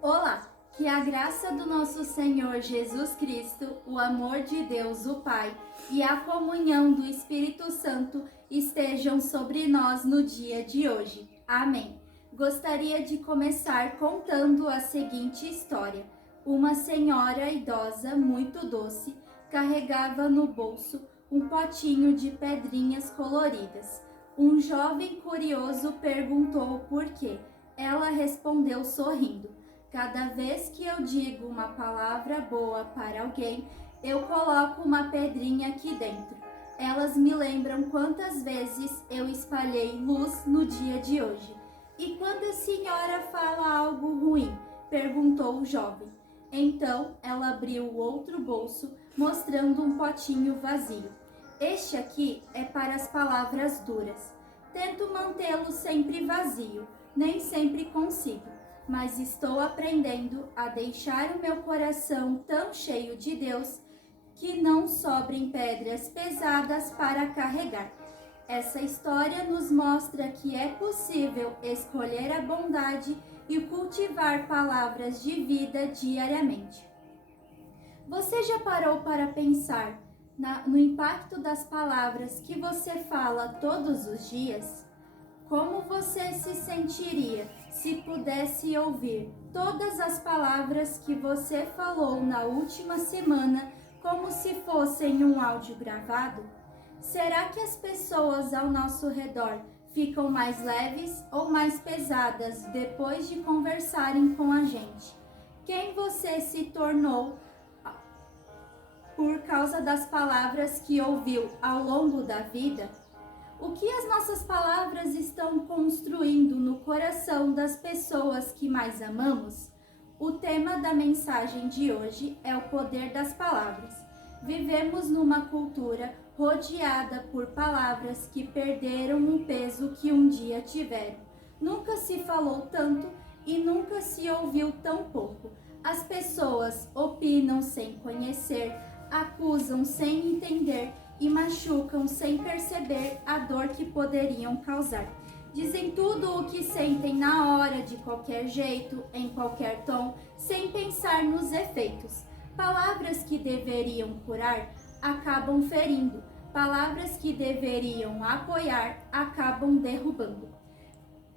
Olá, que a graça do nosso Senhor Jesus Cristo, o amor de Deus, o Pai, e a comunhão do Espírito Santo estejam sobre nós no dia de hoje. Amém. Gostaria de começar contando a seguinte história. Uma senhora idosa, muito doce, carregava no bolso um potinho de pedrinhas coloridas. Um jovem curioso perguntou por quê. Ela respondeu sorrindo: cada vez que eu digo uma palavra boa para alguém, eu coloco uma pedrinha aqui dentro. Elas me lembram quantas vezes eu espalhei luz no dia de hoje. E quando a senhora fala algo ruim? Perguntou o jovem. Então ela abriu o outro bolso, mostrando um potinho vazio. Este aqui é para as palavras duras. Tento mantê-lo sempre vazio, nem sempre consigo, mas estou aprendendo a deixar o meu coração tão cheio de Deus que não sobrem pedras pesadas para carregar. Essa história nos mostra que é possível escolher a bondade e cultivar palavras de vida diariamente. Você já parou para pensar no impacto das palavras que você fala todos os dias? Como você se sentiria se pudesse ouvir todas as palavras que você falou na última semana como se fossem um áudio gravado? Será que as pessoas ao nosso redor ficam mais leves ou mais pesadas depois de conversarem com a gente? Quem você se tornou por causa das palavras que ouviu ao longo da vida? O que as nossas palavras estão construindo no coração das pessoas que mais amamos? O tema da mensagem de hoje é o poder das palavras. Vivemos numa cultura rodeada por palavras que perderam o peso que um dia tiveram. Nunca se falou tanto e nunca se ouviu tão pouco. As pessoas opinam sem conhecer, acusam sem entender e machucam sem perceber a dor que poderiam causar. Dizem tudo o que sentem na hora, de qualquer jeito, em qualquer tom, sem pensar nos efeitos. Palavras que deveriam curar acabam ferindo. Palavras que deveriam apoiar acabam derrubando.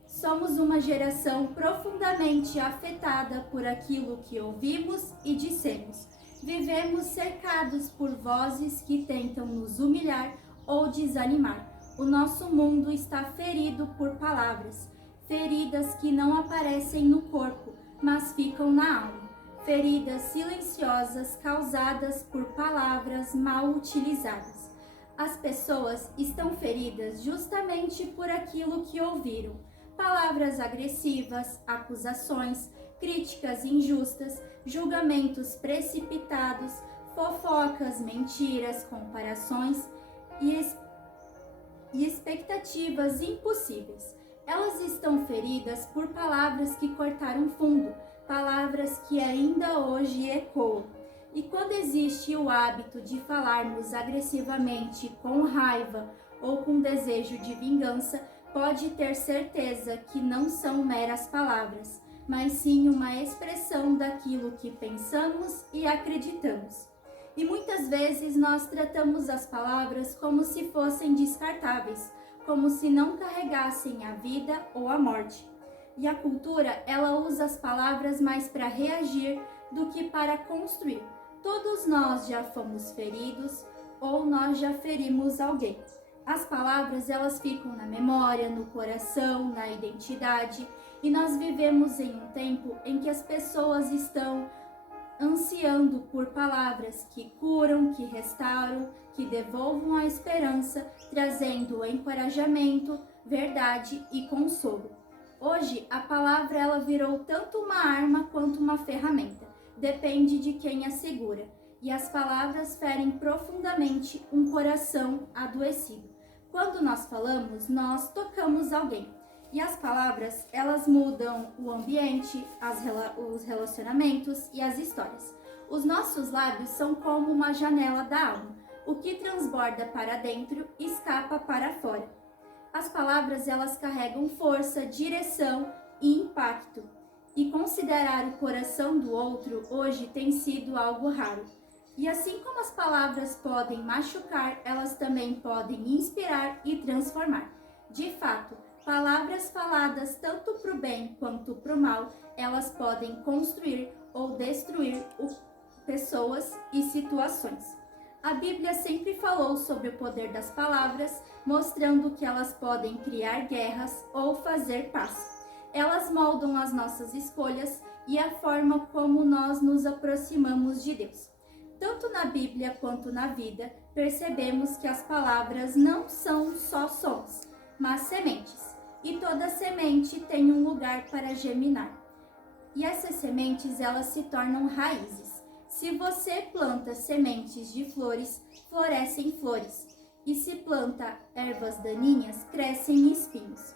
Somos uma geração profundamente afetada por aquilo que ouvimos e dissemos. Vivemos cercados por vozes que tentam nos humilhar ou desanimar. O nosso mundo está ferido por palavras, feridas que não aparecem no corpo, mas ficam na alma. Feridas silenciosas causadas por palavras mal utilizadas. As pessoas estão feridas justamente por aquilo que ouviram. Palavras agressivas, acusações, críticas injustas, julgamentos precipitados, fofocas, mentiras, comparações e expectativas impossíveis. Elas estão feridas por palavras que cortaram fundo, palavras que ainda hoje ecoam. E quando existe o hábito de falarmos agressivamente, com raiva ou com desejo de vingança, pode ter certeza que não são meras palavras, mas sim uma expressão daquilo que pensamos e acreditamos. E muitas vezes nós tratamos as palavras como se fossem descartáveis, como se não carregassem a vida ou a morte. E a cultura, ela usa as palavras mais para reagir do que para construir. Todos nós já fomos feridos ou nós já ferimos alguém. As palavras, elas ficam na memória, no coração, na identidade, e nós vivemos em um tempo em que as pessoas estão ansiando por palavras que curam, que restauram, que devolvam a esperança, trazendo encorajamento, verdade e consolo. Hoje, a palavra ela virou tanto uma arma quanto uma ferramenta. Depende de quem a segura. E as palavras ferem profundamente um coração adoecido. Quando nós falamos, nós tocamos alguém. E as palavras, elas mudam o ambiente, os relacionamentos e as histórias. Os nossos lábios são como uma janela da alma. O que transborda para dentro, escapa para fora. As palavras, elas carregam força, direção e impacto. E considerar o coração do outro hoje tem sido algo raro. E assim como as palavras podem machucar, elas também podem inspirar e transformar. De fato, palavras faladas tanto para o bem quanto para o mal, elas podem construir ou destruir pessoas e situações. A Bíblia sempre falou sobre o poder das palavras, mostrando que elas podem criar guerras ou fazer paz. Elas moldam as nossas escolhas e a forma como nós nos aproximamos de Deus. Tanto na Bíblia quanto na vida, percebemos que as palavras não são só sons, mas sementes. E toda semente tem um lugar para germinar. E essas sementes, elas se tornam raízes. Se você planta sementes de flores, florescem flores. E se planta ervas daninhas, crescem espinhos.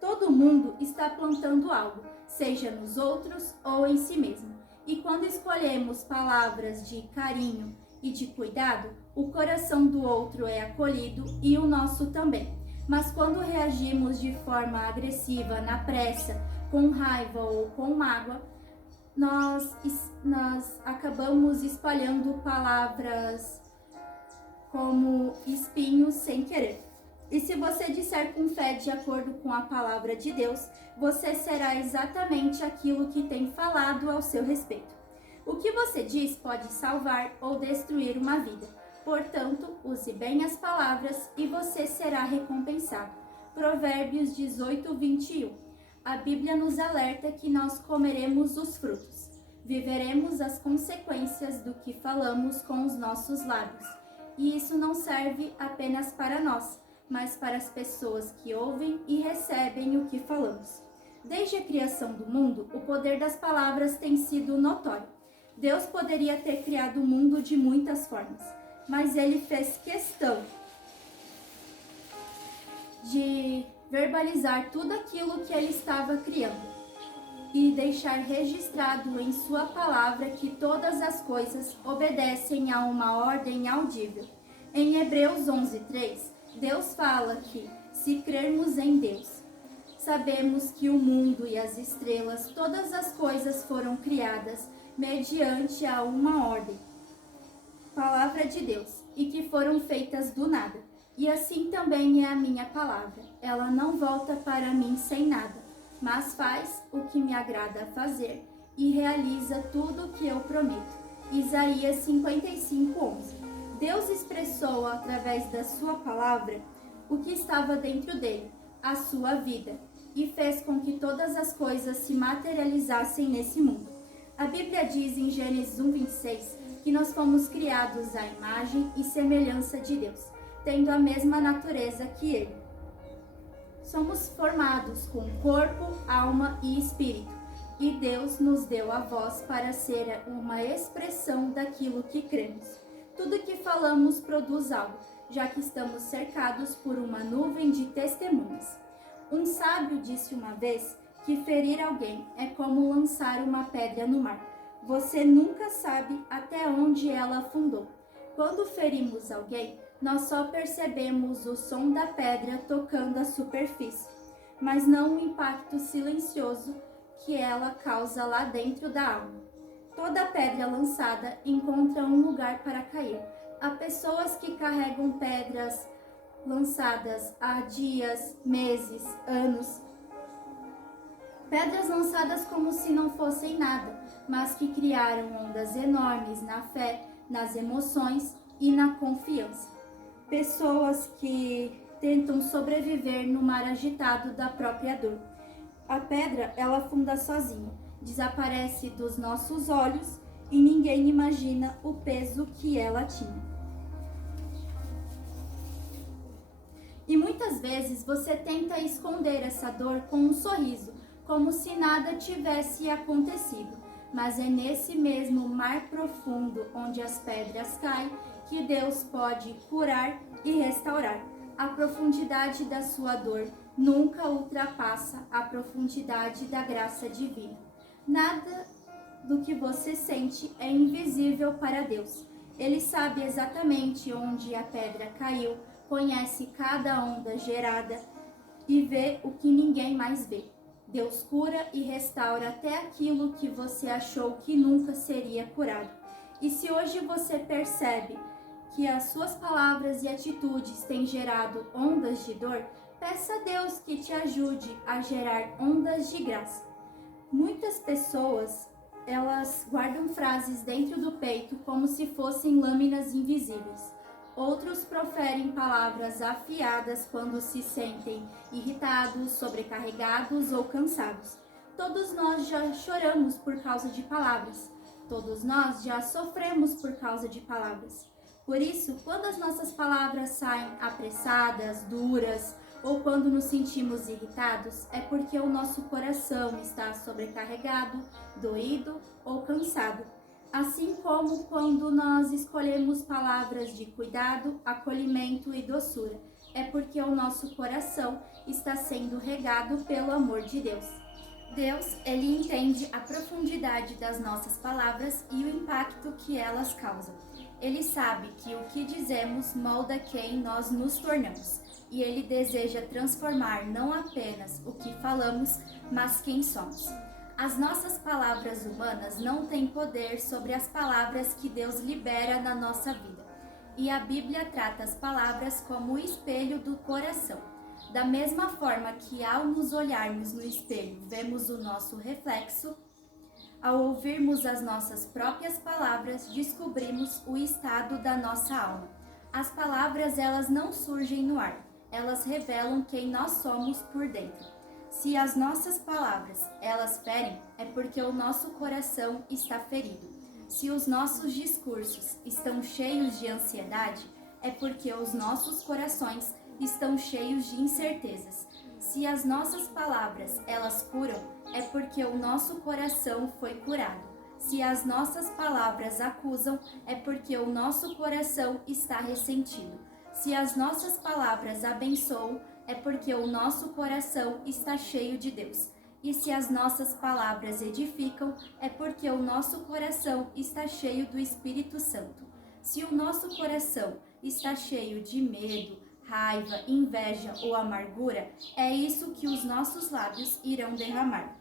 Todo mundo está plantando algo, seja nos outros ou em si mesmo. E quando escolhemos palavras de carinho e de cuidado, o coração do outro é acolhido e o nosso também. Mas quando reagimos de forma agressiva, na pressa, com raiva ou com mágoa, nós acabamos espalhando palavras como espinhos sem querer. E se você disser com fé de acordo com a palavra de Deus, você será exatamente aquilo que tem falado ao seu respeito. O que você diz pode salvar ou destruir uma vida. Portanto, use bem as palavras e você será recompensado. Provérbios 18, 21. A Bíblia nos alerta que nós comeremos os frutos. Viveremos as consequências do que falamos com os nossos lábios. E isso não serve apenas para nós, mas para as pessoas que ouvem e recebem o que falamos. Desde a criação do mundo, o poder das palavras tem sido notório. Deus poderia ter criado o mundo de muitas formas, mas ele fez questão de verbalizar tudo aquilo que ele estava criando e deixar registrado em sua palavra que todas as coisas obedecem a uma ordem audível. Em Hebreus 11:3, Deus fala que, se crermos em Deus, sabemos que o mundo e as estrelas, todas as coisas foram criadas mediante a uma ordem, palavra de Deus, e que foram feitas do nada. E assim também é a minha palavra. Ela não volta para mim sem nada, mas faz o que me agrada fazer e realiza tudo o que eu prometo. Isaías 55:11. Deus expressou através da sua palavra o que estava dentro dele, a sua vida, e fez com que todas as coisas se materializassem nesse mundo. A Bíblia diz em Gênesis 1:26 que nós fomos criados à imagem e semelhança de Deus, tendo a mesma natureza que Ele. Somos formados com corpo, alma e espírito, e Deus nos deu a voz para ser uma expressão daquilo que cremos. Tudo que falamos produz algo, já que estamos cercados por uma nuvem de testemunhas. Um sábio disse uma vez que ferir alguém é como lançar uma pedra no mar. Você nunca sabe até onde ela afundou. Quando ferimos alguém, nós só percebemos o som da pedra tocando a superfície, mas não o impacto silencioso que ela causa lá dentro da alma. Toda pedra lançada encontra um lugar para cair. Há pessoas que carregam pedras lançadas há dias, meses, anos. Pedras lançadas como se não fossem nada, mas que criaram ondas enormes na fé, nas emoções e na confiança. Pessoas que tentam sobreviver no mar agitado da própria dor. A pedra, ela afunda sozinha, desaparece dos nossos olhos e ninguém imagina o peso que ela tinha. E muitas vezes você tenta esconder essa dor com um sorriso, como se nada tivesse acontecido. Mas é nesse mesmo mar profundo onde as pedras caem que Deus pode curar e restaurar. A profundidade da sua dor nunca ultrapassa a profundidade da graça divina. Nada do que você sente é invisível para Deus. Ele sabe exatamente onde a pedra caiu, conhece cada onda gerada e vê o que ninguém mais vê. Deus cura e restaura até aquilo que você achou que nunca seria curado. E se hoje você percebe que as suas palavras e atitudes têm gerado ondas de dor, peça a Deus que te ajude a gerar ondas de graça. Muitas pessoas, elas guardam frases dentro do peito como se fossem lâminas invisíveis. Outros proferem palavras afiadas quando se sentem irritados, sobrecarregados ou cansados. Todos nós já choramos por causa de palavras. Todos nós já sofremos por causa de palavras. Por isso, quando as nossas palavras saem apressadas, duras, ou quando nos sentimos irritados, é porque o nosso coração está sobrecarregado, doído ou cansado. Assim como quando nós escolhemos palavras de cuidado, acolhimento e doçura, é porque o nosso coração está sendo regado pelo amor de Deus. Deus, ele entende a profundidade das nossas palavras e o impacto que elas causam. Ele sabe que o que dizemos molda quem nós nos tornamos, e ele deseja transformar não apenas o que falamos, mas quem somos. As nossas palavras humanas não têm poder sobre as palavras que Deus libera na nossa vida. E a Bíblia trata as palavras como o espelho do coração. Da mesma forma que ao nos olharmos no espelho vemos o nosso reflexo, ao ouvirmos as nossas próprias palavras, descobrimos o estado da nossa alma. As palavras, elas não surgem no ar, elas revelam quem nós somos por dentro. Se as nossas palavras, elas ferem, é porque o nosso coração está ferido. Se os nossos discursos estão cheios de ansiedade, é porque os nossos corações estão cheios de incertezas. Se as nossas palavras, elas curam, é porque o nosso coração foi curado. Se as nossas palavras acusam, é porque o nosso coração está ressentido. Se as nossas palavras abençoam, é porque o nosso coração está cheio de Deus. E se as nossas palavras edificam, é porque o nosso coração está cheio do Espírito Santo. Se o nosso coração está cheio de medo, raiva, inveja ou amargura, é isso que os nossos lábios irão derramar.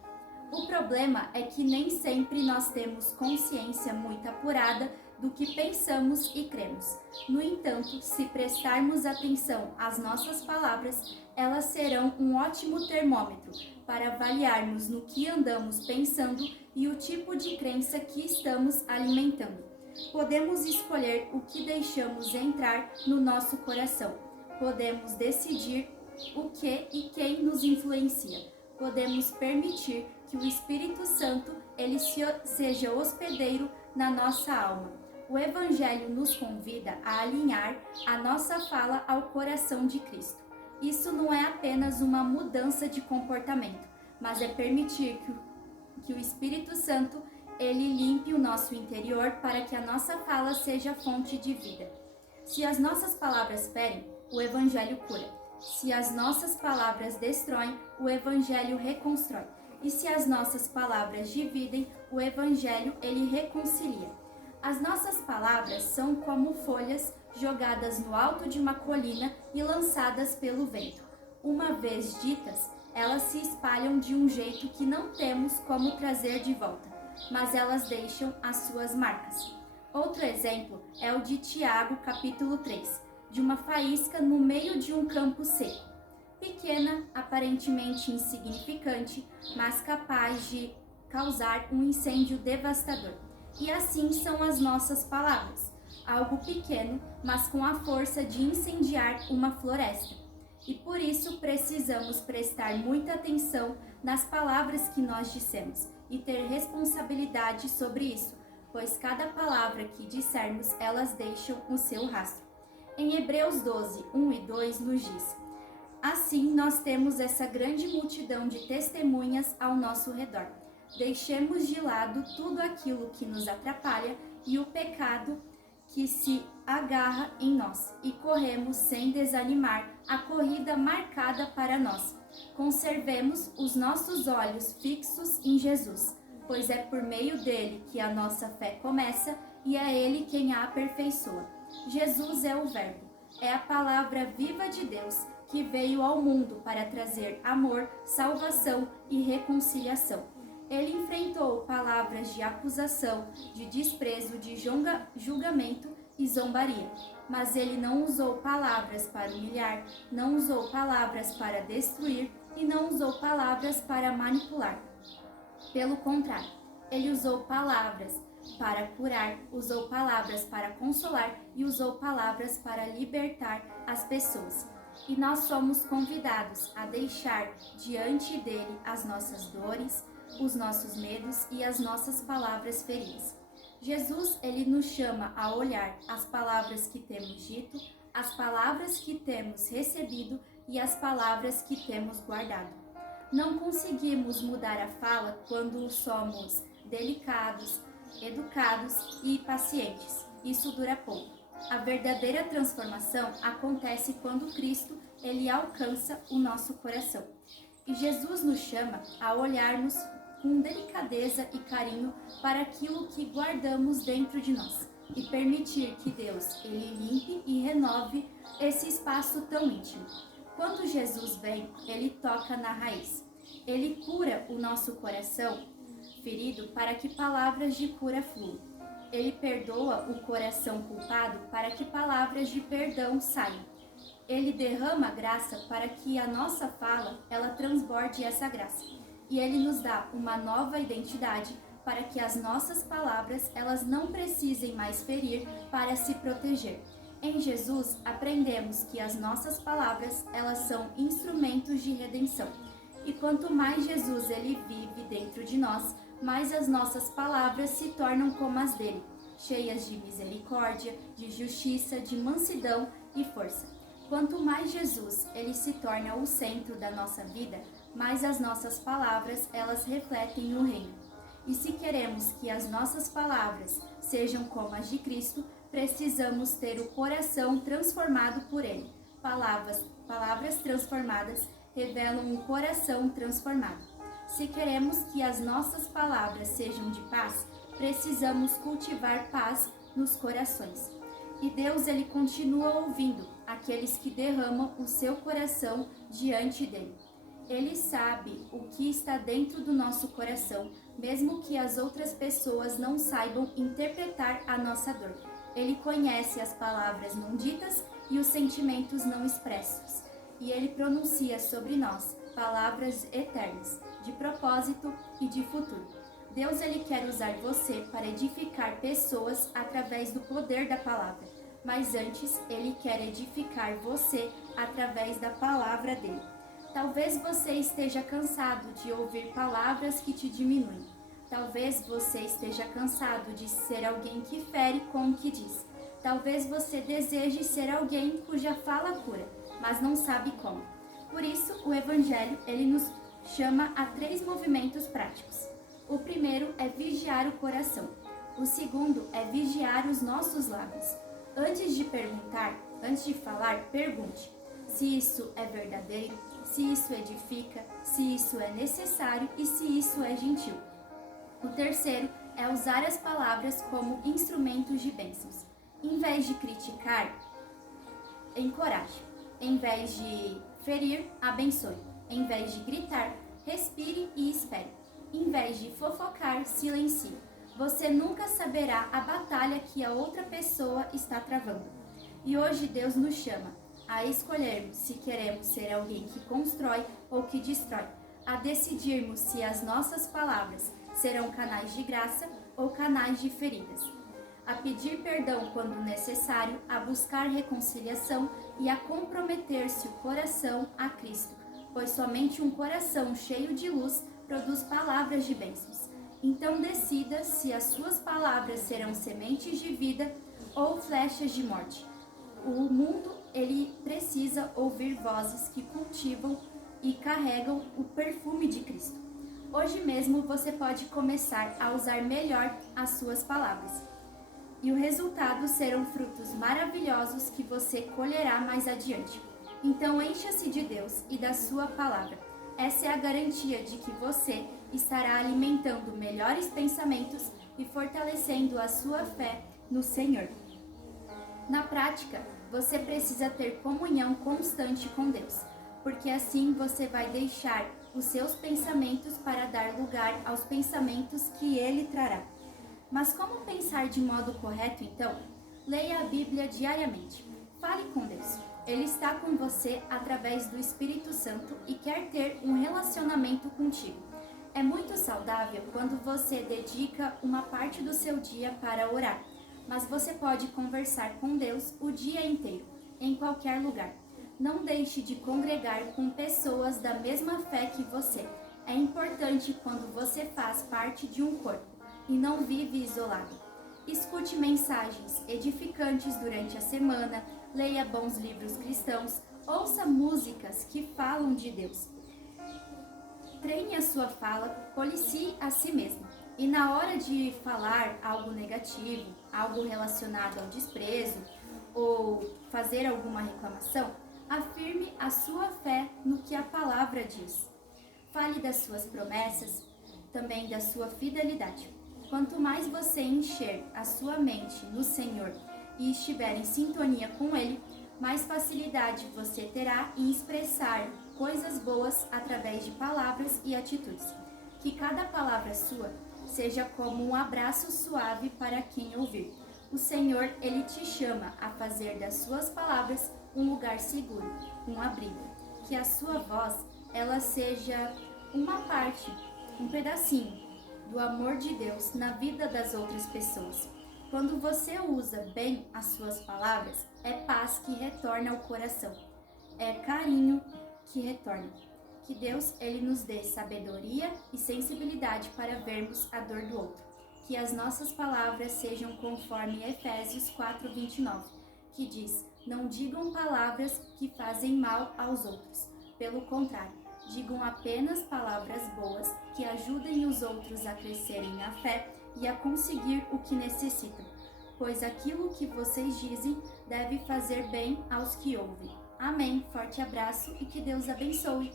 O problema é que nem sempre nós temos consciência muito apurada do que pensamos e cremos. No entanto, se prestarmos atenção às nossas palavras, elas serão um ótimo termômetro para avaliarmos no que andamos pensando e o tipo de crença que estamos alimentando. Podemos escolher o que deixamos entrar no nosso coração. Podemos decidir o que e quem nos influencia. Podemos permitir que o Espírito Santo ele seja hospedeiro na nossa alma. O Evangelho nos convida a alinhar a nossa fala ao coração de Cristo. Isso não é apenas uma mudança de comportamento, mas é permitir que o Espírito Santo ele limpe o nosso interior para que a nossa fala seja fonte de vida. Se as nossas palavras ferem, o Evangelho cura. Se as nossas palavras destroem, o Evangelho reconstrói. E se as nossas palavras dividem, o Evangelho ele reconcilia. As nossas palavras são como folhas jogadas no alto de uma colina e lançadas pelo vento. Uma vez ditas, elas se espalham de um jeito que não temos como trazer de volta, mas elas deixam as suas marcas. Outro exemplo é o de Tiago, capítulo 3, de uma faísca no meio de um campo seco. Pequena, aparentemente insignificante, mas capaz de causar um incêndio devastador. E assim são as nossas palavras, algo pequeno, mas com a força de incendiar uma floresta. E por isso precisamos prestar muita atenção nas palavras que nós dissemos e ter responsabilidade sobre isso, pois cada palavra que dissermos, elas deixam o seu rastro. Em Hebreus 12, 1 e 2 nos diz: assim nós temos essa grande multidão de testemunhas ao nosso redor. Deixemos de lado tudo aquilo que nos atrapalha e o pecado que se agarra em nós e corremos sem desanimar a corrida marcada para nós. Conservemos os nossos olhos fixos em Jesus, pois é por meio dele que a nossa fé começa e é ele quem a aperfeiçoa. Jesus é o Verbo, é a palavra viva de Deus que veio ao mundo para trazer amor, salvação e reconciliação. Ele enfrentou palavras de acusação, de desprezo, de julgamento e zombaria. Mas ele não usou palavras para humilhar, não usou palavras para destruir e não usou palavras para manipular. Pelo contrário, ele usou palavras para curar, usou palavras para consolar e usou palavras para libertar as pessoas. E nós somos convidados a deixar diante dele as nossas dores, os nossos medos e as nossas palavras feridas. Jesus, ele nos chama a olhar as palavras que temos dito, as palavras que temos recebido e as palavras que temos guardado. Não conseguimos mudar a fala quando somos delicados, educados e pacientes. Isso dura pouco. A verdadeira transformação acontece quando Cristo, ele alcança o nosso coração. E Jesus nos chama a olharmos com delicadeza e carinho para aquilo que guardamos dentro de nós e permitir que Deus, ele limpe e renove esse espaço tão íntimo. Quando Jesus vem, ele toca na raiz. Ele cura o nosso coração ferido para que palavras de cura fluam. Ele perdoa o coração culpado para que palavras de perdão saiam. Ele derrama graça para que a nossa fala, ela transborde essa graça. E ele nos dá uma nova identidade para que as nossas palavras, elas não precisem mais ferir para se proteger. Em Jesus, aprendemos que as nossas palavras, elas são instrumentos de redenção. E quanto mais Jesus, ele vive dentro de nós, mais as nossas palavras se tornam como as dele, cheias de misericórdia, de justiça, de mansidão e força. Quanto mais Jesus, ele se torna o centro da nossa vida, mais as nossas palavras, elas refletem o reino. E se queremos que as nossas palavras sejam como as de Cristo, precisamos ter o coração transformado por ele. Palavras transformadas revelam um coração transformado. Se queremos que as nossas palavras sejam de paz, precisamos cultivar paz nos corações. E Deus, ele continua ouvindo aqueles que derramam o seu coração diante dele. Ele sabe o que está dentro do nosso coração, mesmo que as outras pessoas não saibam interpretar a nossa dor. Ele conhece as palavras não ditas e os sentimentos não expressos. E ele pronuncia sobre nós palavras eternas, de propósito e de futuro. Deus, ele quer usar você para edificar pessoas através do poder da palavra, mas antes ele quer edificar você através da palavra dele. Talvez você esteja cansado de ouvir palavras que te diminuem. Talvez você esteja cansado de ser alguém que fere com o que diz. Talvez você deseje ser alguém cuja fala cura, mas não sabe como. Por isso, o Evangelho, ele nos chama a 3 movimentos práticos. O primeiro é vigiar o coração. O segundo é vigiar os nossos lábios. Antes de perguntar, antes de falar, pergunte se isso é verdadeiro, se isso edifica, se isso é necessário e se isso é gentil. O terceiro é usar as palavras como instrumentos de bênçãos. Em vez de criticar, encoraje. Em vez de ferir, abençoe. Em vez de gritar, respire e espere. Em vez de fofocar, silencie. Você nunca saberá a batalha que a outra pessoa está travando. E hoje Deus nos chama a escolhermos se queremos ser alguém que constrói ou que destrói, a decidirmos se as nossas palavras serão canais de graça ou canais de feridas, a pedir perdão quando necessário, a buscar reconciliação e a comprometer-se o coração a Cristo, pois somente um coração cheio de luz produz palavras de bênçãos. Então decida se as suas palavras serão sementes de vida ou flechas de morte. O mundo, ele precisa ouvir vozes que cultivam e carregam o perfume de Cristo. Hoje mesmo você pode começar a usar melhor as suas palavras. E o resultado serão frutos maravilhosos que você colherá mais adiante. Então encha-se de Deus e da sua palavra. Essa é a garantia de que você estará alimentando melhores pensamentos e fortalecendo a sua fé no Senhor. Na prática, Você precisa ter comunhão constante com Deus, porque assim você vai deixar os seus pensamentos para dar lugar aos pensamentos que Ele trará. Mas como pensar de modo correto, então? Leia a Bíblia diariamente. Fale com Deus. Ele está com você através do Espírito Santo e quer ter um relacionamento contigo. É muito saudável quando você dedica uma parte do seu dia para orar, mas você pode conversar com Deus o dia inteiro, em qualquer lugar. Não deixe de congregar com pessoas da mesma fé que você. É importante quando você faz parte de um corpo e não vive isolado. Escute mensagens edificantes durante a semana, leia bons livros cristãos, ouça músicas que falam de Deus. Treine a sua fala, policie a si mesmo. E na hora de falar algo negativo, algo relacionado ao desprezo ou fazer alguma reclamação, afirme a sua fé no que a palavra diz. Fale das suas promessas, também da sua fidelidade. Quanto mais você encher a sua mente no Senhor e estiver em sintonia com Ele, mais facilidade você terá em expressar coisas boas através de palavras e atitudes. Que cada palavra sua seja como um abraço suave para quem ouvir. O Senhor, Ele te chama a fazer das suas palavras um lugar seguro, um abrigo. Que a sua voz, ela seja uma parte, um pedacinho do amor de Deus na vida das outras pessoas. Quando você usa bem as suas palavras, é paz que retorna ao coração, é carinho que retorna. Que Deus, Ele nos dê sabedoria e sensibilidade para vermos a dor do outro. Que as nossas palavras sejam conforme Efésios 4:29, que diz: não digam palavras que fazem mal aos outros. Pelo contrário, digam apenas palavras boas que ajudem os outros a crescerem na fé e a conseguir o que necessitam, pois aquilo que vocês dizem deve fazer bem aos que ouvem. Amém. Forte abraço e que Deus abençoe.